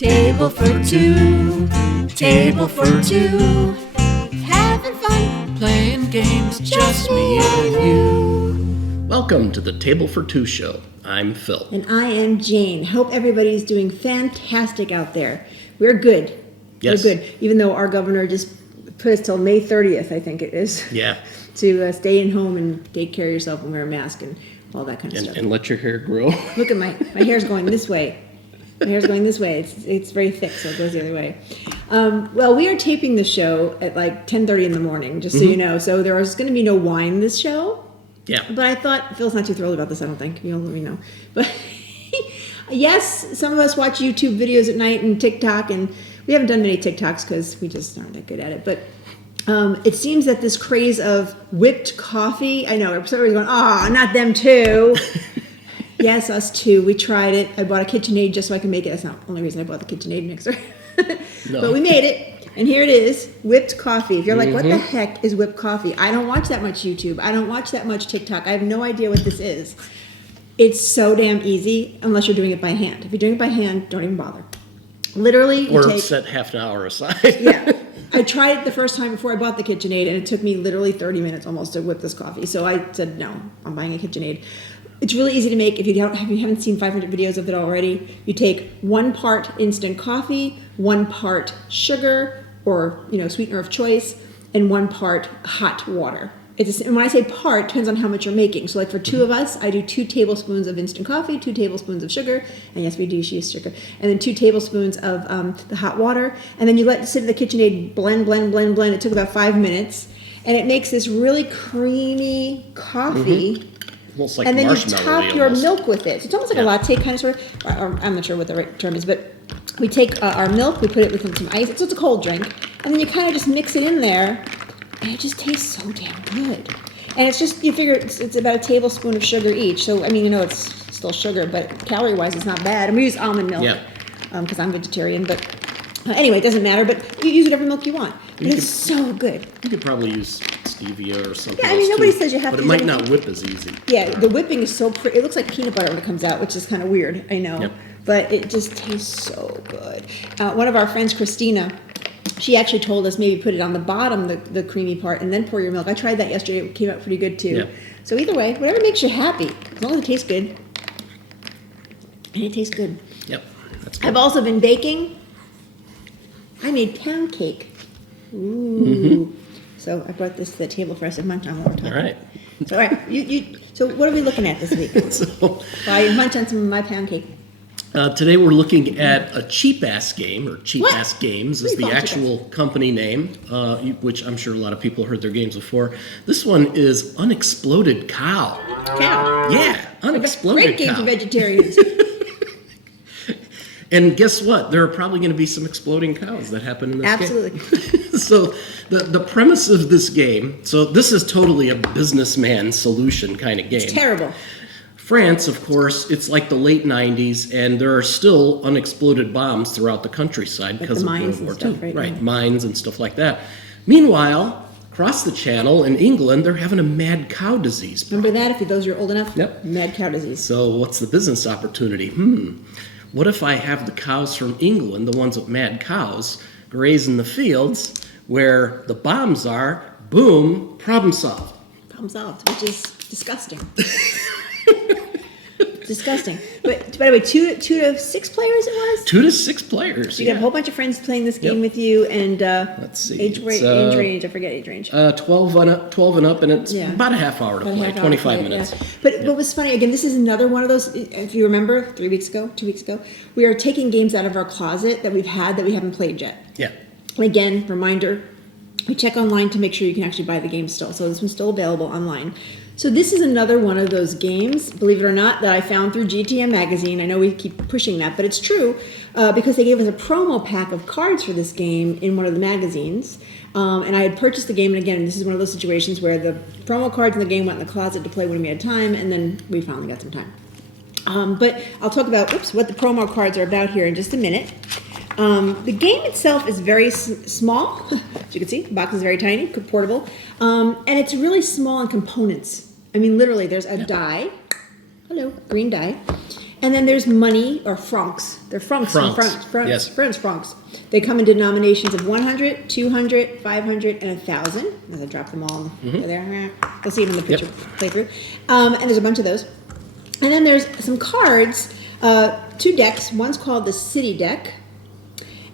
Table for two, table for two. Having fun, playing games, just me and you. Welcome to the Table for Two show. I'm Phil. And I am Jane. Hope everybody's doing fantastic out there. We're good. Yes. We're good. Even though our governor just put us till May 30th, I think it is. Yeah. To stay in home and take care of yourself and wear a mask and all that kind of stuff. And let your hair grow. Look at my hair's going this way. My hair's going this way. It's very thick, so it goes the other way. Well, we are taping the show at like 10:30 in the morning, just so you know. So there is going to be no wine this show. Yeah. But I thought, Phil's not too thrilled about this, I don't think. You'll let me know. But yes, some of us watch YouTube videos at night and TikTok, and we haven't done many TikToks because we just aren't that good at it. But it seems that this craze of whipped coffee, I know, everybody's going, not them too. Yes, us too. We tried it. I bought a KitchenAid just so I can make it. That's not the only reason I bought the KitchenAid mixer. No. But we made it. And here it is, whipped coffee. If you're like, what the heck is whipped coffee? I don't watch that much YouTube. I don't watch that much TikTok. I have no idea what this is. It's so damn easy unless you're doing it by hand. If you're doing it by hand, don't even bother. Literally, Or set half an hour aside. Yeah. I tried it the first time before I bought the KitchenAid, and it took me literally 30 minutes almost to whip this coffee. So I said, no, I'm buying a KitchenAid. It's really easy to make. If you haven't seen 500 videos of it already, you take 1 part instant coffee, 1 part sugar or sweetener of choice, and 1 part hot water. And when I say part, it depends on how much you're making. So like for 2 of us, I do 2 tablespoons of instant coffee, 2 tablespoons of sugar, and yes, we do use sugar, and then 2 tablespoons of the hot water, and then you let it sit in the KitchenAid, blend. It took about 5 minutes, and it makes this really creamy coffee. Almost like And then you marshmallow top your almost. milk with it. So it's almost like a latte kind of sort of. Or I'm not sure what the right term is, but we take our milk, we put it with some ice. So it's a cold drink, and then you kind of just mix it in there, and it just tastes so damn good. And it's just, you figure it's about a tablespoon of sugar each. So I mean, it's still sugar, but calorie-wise, it's not bad. And we use almond milk because I'm vegetarian. But anyway, it doesn't matter. But you use whatever milk you want. But it's so good. You could probably use stevia or something. Yeah, I mean, nobody says you have to. to But it use might anything. not whip as easy. Yeah, the whipping is so pretty. It looks like peanut butter when it comes out, which is kind of weird, I know. Yep. But it just tastes so good. One of our friends, Christina, she actually told us maybe put it on the bottom, the creamy part, and then pour your milk. I tried that yesterday. It came out pretty good, too. Yep. So either way, whatever makes you happy, as long as it tastes good. And it tastes good. Yep. That's good. I've also been baking. I made pound cake. Ooh. So I brought this to the table for us to munch on while we're talking. All right. So, all right, so what are we looking at this week? So, I munch on some of my pound cake. today we're looking at a Cheapass game, or Cheapass Games is What do you the call actual company name, which I'm sure a lot of people heard their games before. This one is Unexploded Cow. Cow. Yeah, Unexploded Great game Cow. for vegetarians. And guess what? There are probably going to be some exploding cows that happen in this Absolutely. game. So the premise of this game, so this is totally a businessman solution kind of game. It's terrible. France, of course, it's like the late 90s, and there are still unexploded bombs throughout the countryside because of mines World and War stuff, II. right? Mines and stuff like that. Meanwhile, across the channel in England, they're having a mad cow disease. Remember that, if those are old enough? Yep. Mad cow disease. So what's the business opportunity? What if I have the cows from England, the ones with mad cows, graze in the fields where the bombs are? Boom, problem solved. Problem solved, which is disgusting. Disgusting. But by the way, 2 to 6 players it was? 2 to 6 players. So you got a whole bunch of friends playing this game with you, and Let's see. age range, I forget age range. 12 and up, and it's about a half hour to About a play, half hour 25 to play, minutes. yeah. But what was funny, again, this is another one of those, if you remember, 2 weeks ago, we are taking games out of our closet that we've had that we haven't played yet. Yeah. And again, reminder, we check online to make sure you can actually buy the game still. So this one's still available online. So this is another one of those games, believe it or not, that I found through GTM Magazine. I know we keep pushing that, but it's true because they gave us a promo pack of cards for this game in one of the magazines. And I had purchased the game, and again, this is one of those situations where the promo cards in the game went in the closet to play when we had time, and then we finally got some time. But I'll talk about what the promo cards are about here in just a minute. The game itself is very small. As you can see, the box is very tiny, portable, and it's really small in components. I mean, literally, there's a die. Hello, green die. And then there's money, or francs. They're francs. Yes. Francs. They come in denominations of 100, 200, 500, and 1,000. As I drop them all there. You'll see them in the picture playthrough. And there's a bunch of those. And then there's some cards, 2 decks. One's called the City deck,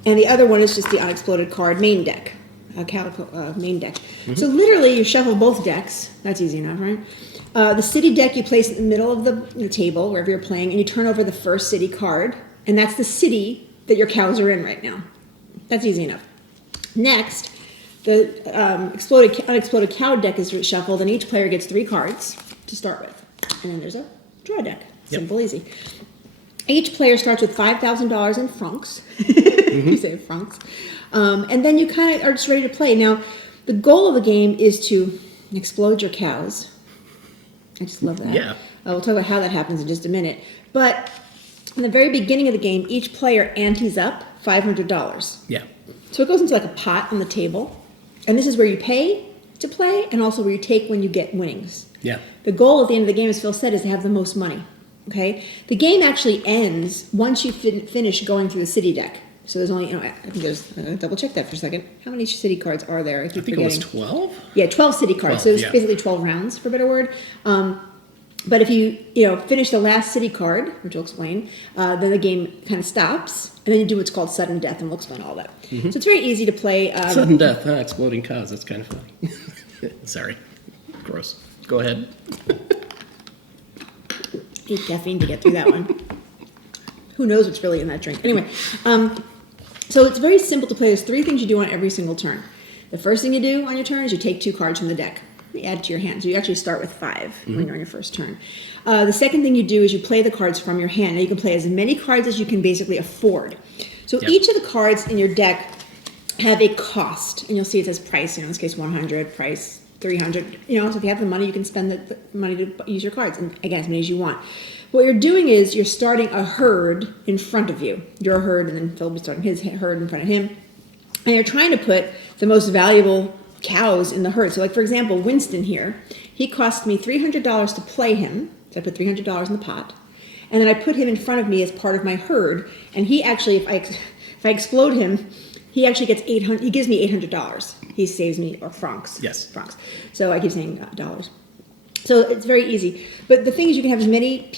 and the other one is just the Unexploded card main deck. Main deck. So literally, you shuffle both decks. That's easy enough, right? The City deck you place in the middle of the table, wherever you're playing, and you turn over the first city card, and that's the city that your cows are in right now. That's easy enough. Next, the Unexploded cow deck is shuffled, and each player gets 3 cards to start with. And then there's a draw deck. Simple, easy. Each player starts with $5,000 in francs. You say francs. And then you kind of are just ready to play. Now, the goal of the game is to explode your cows. I just love that. Yeah. We'll talk about how that happens in just a minute. But in the very beginning of the game, each player antes up $500. Yeah. So it goes into like a pot on the table. And this is where you pay to play and also where you take when you get winnings. Yeah. The goal at the end of the game, as Phil said, is to have the most money. Okay? The game actually ends once you finish going through the City deck. So there's only, I think there's, double check that for a second. How many city cards are there? I keep think forgetting. it was 12? Yeah, 12 city cards. 12, So it's yeah. basically 12 rounds, for a better word. But if you finish the last city card, which we'll explain, then the game kind of stops, and then you do what's called sudden death, and we'll explain all that. So it's very easy to play. Sudden death, huh? Exploding cows. That's kind of funny. Sorry. Gross. Go ahead. Eat caffeine to get through that one. Who knows what's really in that drink? Anyway, so it's very simple to play. There's 3 things you do on every single turn. The first thing you do on your turn is you take 2 cards from the deck. You add it to your hand. So you actually start with 5 when you're on your first turn. The second thing you do is you play the cards from your hand. Now you can play as many cards as you can basically afford. So each of the cards in your deck have a cost. And you'll see it says price. In this case, 100, price 300. So if you have the money, you can spend the money to use your cards. And again, as many as you want. What you're doing is you're starting a herd in front of you. You're a herd, and then Phil will be starting his herd in front of him. And you're trying to put the most valuable cows in the herd. So like, for example, Winston here, he cost me $300 to play him. So I put $300 in the pot. And then I put him in front of me as part of my herd. And he actually, if I explode him, he actually gets he gives me $800. He saves me, or francs. Yes. Francs. So I keep saying dollars. So it's very easy. But the thing is, you can have as many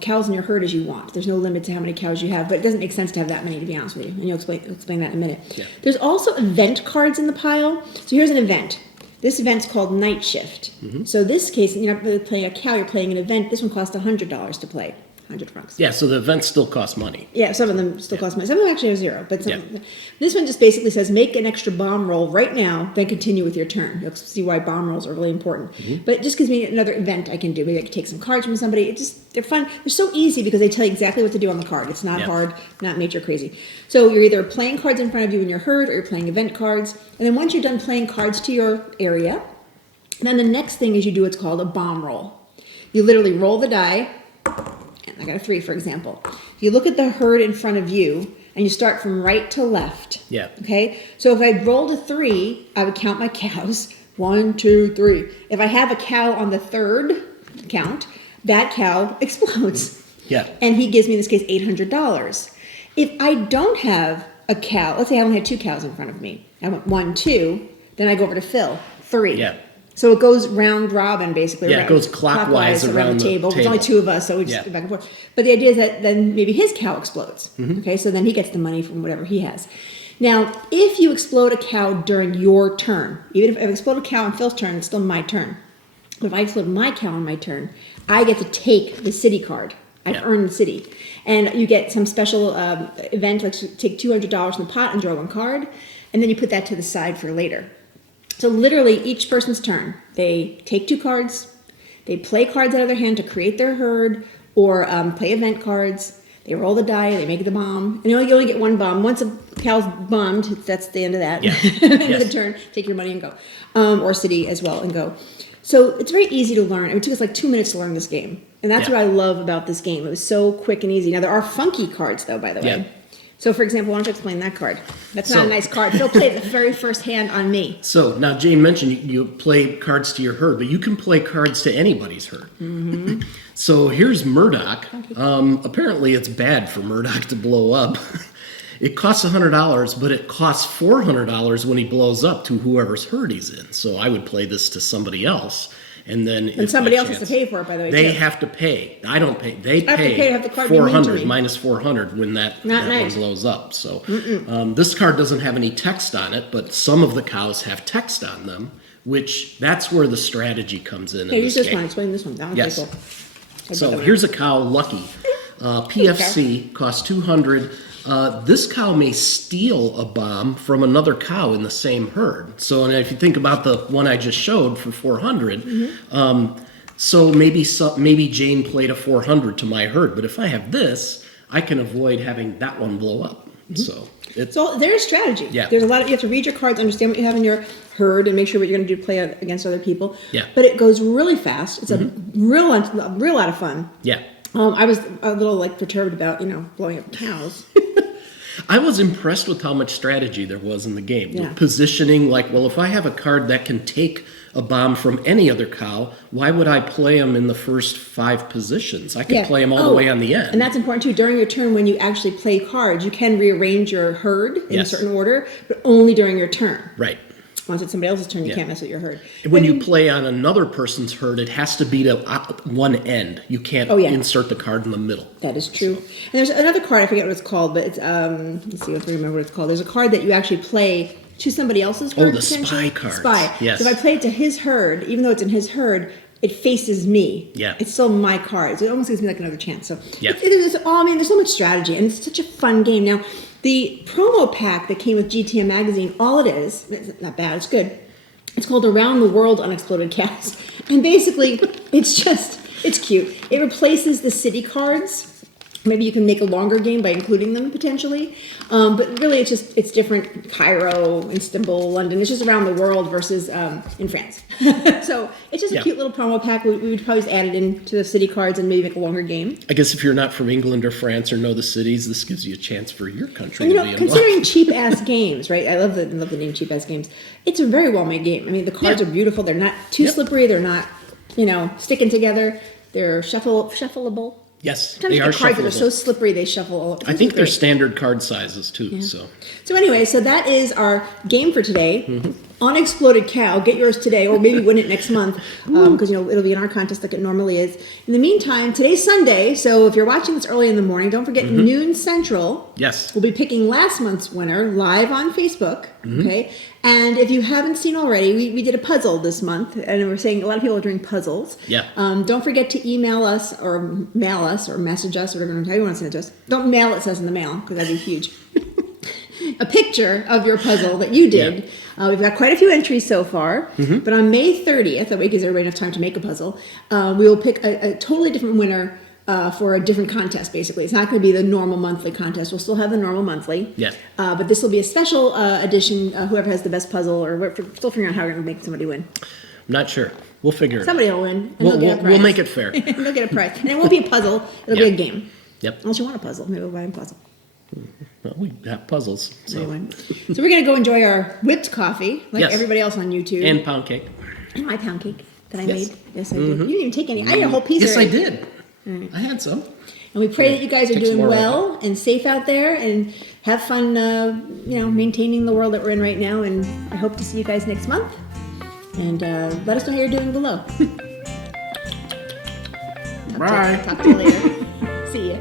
cows in your herd as you want. There's no limit to how many cows you have, but it doesn't make sense to have that many, to be honest with you. And you'll explain that in a minute. Yeah. There's also event cards in the pile. So here's an event. This event's called Night Shift. So this case, you're not really playing a cow, you're playing an event. This one costs $100 to play. 100 francs. Yeah, so the events still cost money. Yeah, some of them still cost money. Some of them actually have 0. But this one just basically says, make an extra bomb roll right now, then continue with your turn. You'll see why bomb rolls are really important. But it just gives me another event I can do. Maybe I can take some cards from somebody. They're fun. They're so easy because they tell you exactly what to do on the card. It's not hard, not major crazy. So you're either playing cards in front of you in your herd, or you're playing event cards. And then once you're done playing cards to your area, then the next thing is you do what's called a bomb roll. You literally roll the die. I got a 3, for example. If you look at the herd in front of you, and you start from right to left. Yeah. Okay? So if I rolled a 3, I would count my cows. 1, 2, 3. If I have a cow on the 3rd count, that cow explodes. Yeah. And he gives me, in this case, $800. If I don't have a cow, let's say I only had 2 cows in front of me. I went 1, 2, then I go over to Phil. 3. Yeah. So it goes round robin, basically. Yeah, it goes clockwise around the table. There's only 2 of us, so we just go back and forth. But the idea is that then maybe his cow explodes. Okay, so then he gets the money from whatever he has. Now, if you explode a cow during your turn, even if I explode a cow on Phil's turn, it's still my turn. But if I explode my cow on my turn, I get to take the city card. I've earned the city. And you get some special event, like take $200 in the pot and draw 1 card, and then you put that to the side for later. So literally, each person's turn, they take 2 cards, they play cards out of their hand to create their herd, or play event cards. They roll the die, they make the bomb, and you only get 1 bomb. Once a cow's bombed, that's the end of that. End of the turn, take your money and go. Or city as well and go. So it's very easy to learn. It took us like 2 minutes to learn this game. And that's what I love about this game. It was so quick and easy. Now, there are funky cards, though, by the way. So, for example, why don't you explain that card? That's not a nice card. Phil played the very first hand on me. So now Jane mentioned you play cards to your herd, but you can play cards to anybody's herd. Mm-hmm. So here's Murdoch. Apparently it's bad for Murdoch to blow up. It costs $100, but it costs $400 when he blows up to whoever's herd he's in. So I would play this to somebody else. And then somebody else has to pay for it, by the way. They too. have to pay. I don't pay. They I have to pay pay to have the card be mean to 400 me. minus 400 when that nice. one blows up. So this card doesn't have any text on it, but some of the cows have text on them, which that's where the strategy comes in. Hey, use this game. one. Explain this one. That one's Yes. pretty cool. So here's a cow, Lucky. PFC costs 200. This cow may steal a bomb from another cow in the same herd. So, and if you think about the one I just showed for 400, so maybe Jane played a 400 to my herd. But if I have this, I can avoid having that one blow up. So it's So there's strategy. Yeah. There's a lot of, you have to read your cards, understand what you have in your herd, and make sure what you're going to do to play against other people. Yeah. But it goes really fast. It's a real lot of fun. yeah. I was a little perturbed about blowing up cows. I was impressed with how much strategy there was in the game. Yeah. Positioning, if I have a card that can take a bomb from any other cow, why would I play them in the first 5 positions? I could play them all the way on the end. And that's important too. During your turn, when you actually play cards, you can rearrange your herd in a certain order, but only during your turn. Right. Once it's somebody else's turn, you can't mess with your herd. When you play on another person's herd, it has to be to one end. You can't insert the card in the middle. That is true. And there's another card, I forget what it's called, but it's, let's see if I remember what it's called. There's a card that you actually play to somebody else's herd. Oh, the spy card. Spy. Yes. So if I play it to his herd, even though it's in his herd, it faces me. Yeah. It's still my card. So it almost gives me another chance. So yeah. there's so much strategy, and it's such a fun game. Now, the promo pack that came with GTM Magazine, all it is, it's not bad, it's good. It's called Around the World Unexploded Cows. And basically, it's cute. It replaces the city cards. Maybe you can make a longer game by including them potentially. But really, it's different. Cairo, Istanbul, London. It's just around the world versus in France. So it's just a cute little promo pack. We would probably just add it into the city cards and maybe make a longer game. I guess if you're not from England or France or know the cities, this gives you a chance for your country And, to be involved. considering Cheapass Games, right? I love the name Cheapass Games. It's a very well made game. I mean, the cards are beautiful. They're not too slippery. They're not, sticking together. They're shuffleable. Yes, Sometimes they you are get cards that are so shuffleable. slippery they shuffle all over. I think they're standard card sizes too. Yeah. So anyway, so that is our game for today. Unexploded Cow. Get yours today, or maybe win it next month, because it'll be in our contest like it normally is. In the meantime, today's Sunday, so if you're watching this early in the morning, don't forget noon Central. Yes. We'll be picking last month's winner live on Facebook. Okay, and if you haven't seen already, we did a puzzle this month, and we're saying a lot of people are doing puzzles. Yeah. Don't forget to email us or mail us or message us, whatever you want to send it to us. Don't mail it to us in the mail, because that'd be huge. A picture of your puzzle that you did. Yeah. We've got quite a few entries so far, but on May 30th, that way gives everybody enough time to make a puzzle, we will pick a totally different winner for a different contest, basically. It's not going to be the normal monthly contest. We'll still have the normal monthly. Yeah. But this will be a special edition, whoever has the best puzzle, or we're still figuring out how we're going to make somebody win. I'm not sure. We'll figure it out. Somebody will win, and they'll get a prize. We'll make it fair. And they'll get a prize. And it won't be a puzzle. It'll be a game. Yep. Unless you want a puzzle. Maybe we'll buy a puzzle. Well, we have puzzles. So. Anyway. So we're going to go enjoy our whipped coffee, like Yes. everybody else on YouTube. And pound cake. And my pound cake that I Yes. made. Yes, I did. You didn't even take any. I ate a whole piece Yes, I already. did. I had some. And we pray that you guys are Takes doing more well and safe out there, and have fun, maintaining the world that we're in right now. And I hope to see you guys next month. And let us know how you're doing below. Bye. Talk to you later. See ya.